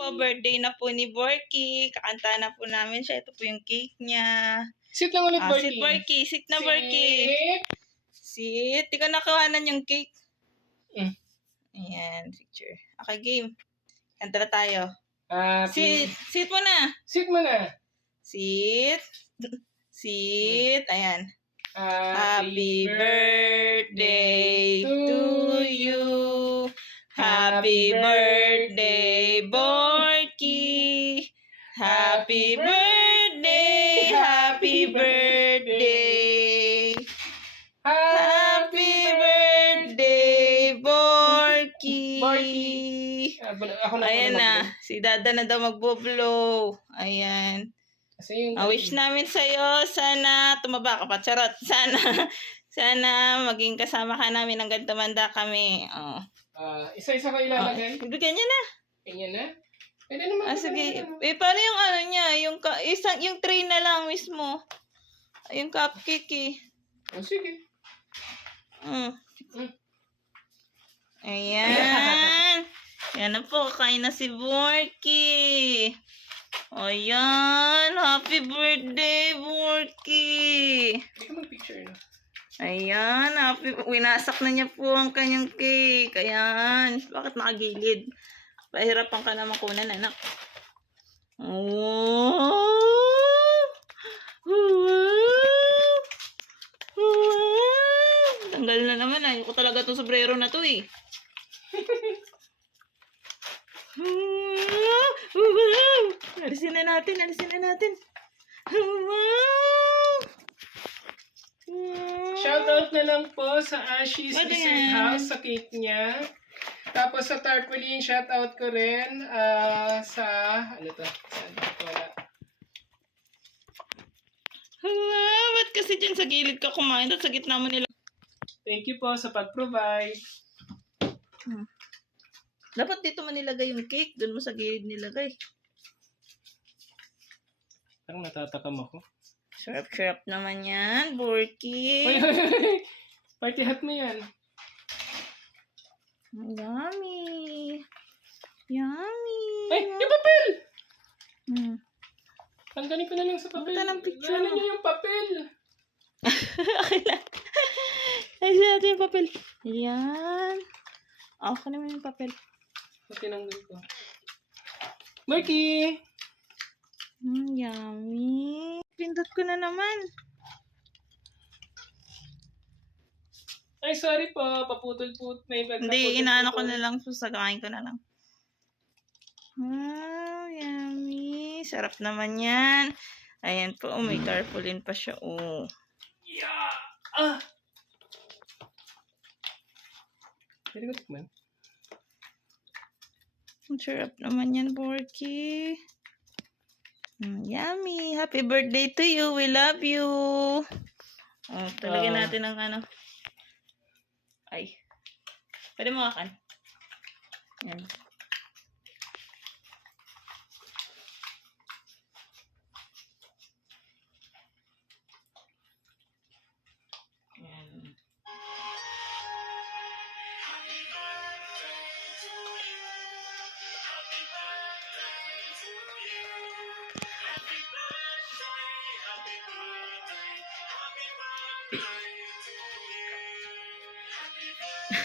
Po, birthday na po ni Borky. Kakanta na po namin siya. Ito po yung cake niya. Sit lang ulit, Borky. Sit, Borky. Sit na, Borky. Sit. Sit. Di ko nakawanan yung cake. Mm. Ayan, picture. Okay, game. Kanta na tayo. Happy. Sit mo na. Sit mo na. Sit. Sit. Ayan. Happy birthday to you. Happy birthday, Borky. Happy birthday, happy birthday. Happy birthday, Borky. Ako na. Ayan na, si Dada na daw magbo-blow. Ayan. Wish namin sa'yo, sana tumaba ka pa. Charot. Sana maging kasama ka namin hanggang tumanda kami. Oh. Isa-isa ko ilalagay. Bigyan niya na. Ganyan na? Pwede naman. Sige. Paano yung ano niya? Yung tray na lang mismo. Yung cupcake eh. Sige. Ayan. Yan na po. Kain na si Borky. Ayan. Happy birthday, Borky. Hindi ka mag-picture na. Ayan. Winasak na niya po ang kanyang cake. Ayan. Bakit nakagilid? Pahirapan ka naman kunan, anak. Tanggal na naman. Ayoko talaga itong sombrero na to eh. Alisin na natin. Shoutout na lang po sa Ashies Dessert House sa cake niya. Tapos sa tarpaulin, shoutout ko rin sa, ano to? Ba't kasi dyan sa gilid ka kumain at sa gitna mo nila? Thank you po sa pag-provide. Dapat dito mo nilagay yung cake, doon mo sa gilid nilagay. Parang natatakam ako. Sarap-sarap naman yan, Borky. Party hat mo yan. Yummy. Yummy. Ay, yung papel! Tanggalin ko na lang sa papel. Punta ng picture. Ano niyo yung papel? Okay na. Ay, natin yung papel. Yan. Okay naman yung papel. Tinanggal ko. Marky! Yummy. Pindot ko na naman. Ay, sorry po. Paputol-putol. Hindi, inaano ko na lang. Susagain ko na lang. Yummy. Sarap naman yan. Ayan po. May tarpaulin pa siya. Yeah! Pwede ko tikman? Ang sarap naman yan, Borky. Yummy. Happy birthday to you. We love you. Talagyan natin ng ano. Ay. Pwede mo kakan. Yan. Yan.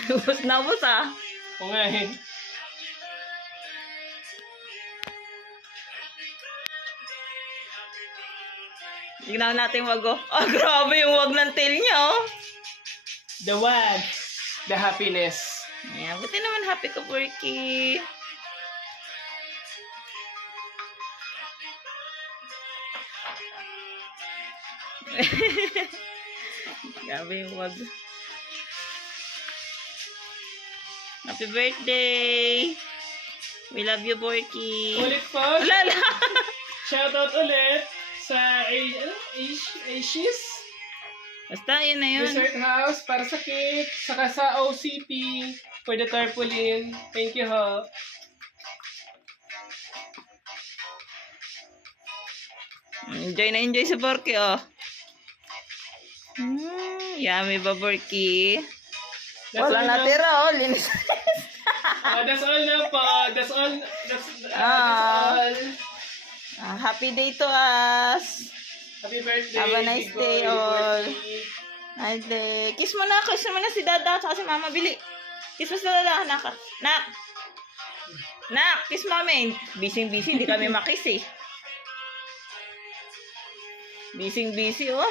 Ubus na ubus ah. Oo nga eh. Tignan natin wag oh. Grabe yung wag ng tail niya oh. The wag. The happiness. Ayan, buti naman happy ka, Borky. Grabe yung wag. Happy birthday! We love you, Borky. Ulit po. Lala! Shoutout ulit sa Ashies Basta, yun na yun. Dessert House para sa cake. Saka sa OCP for the tarpaulin. Thank you ho. Enjoy na enjoy si Borky, oh. Yummy ba, Borky? Wala natira, oh. Linis. That's all na po. That's all. That's all. Happy day to us. Happy birthday. Have a nice Big day boy, all. Gordy. Nice day. Kiss mo na si Dada at si Mama. Bili. Kiss mo si Dada. Nak. Nak, kiss mo kami. Busy, hindi kami makiss eh. Busy, oh.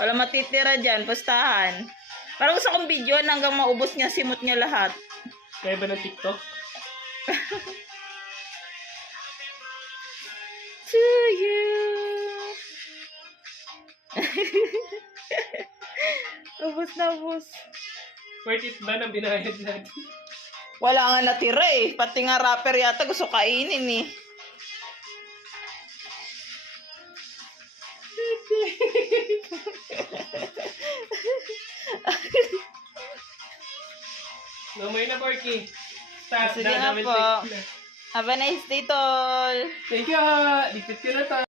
Wala matitira dyan, pustahan. Parang gusto kong video hanggang maubos niya, simot niya lahat. Kaya ba ng TikTok? To you. Ubus na ubus. Worth it ba na binayad natin? Wala nga natira eh. Pati nga rapper yata gusto kainin eh. Mamay na, Porky. Sige na po. Have a nice day, tol. Thank you. Dikit ko na to.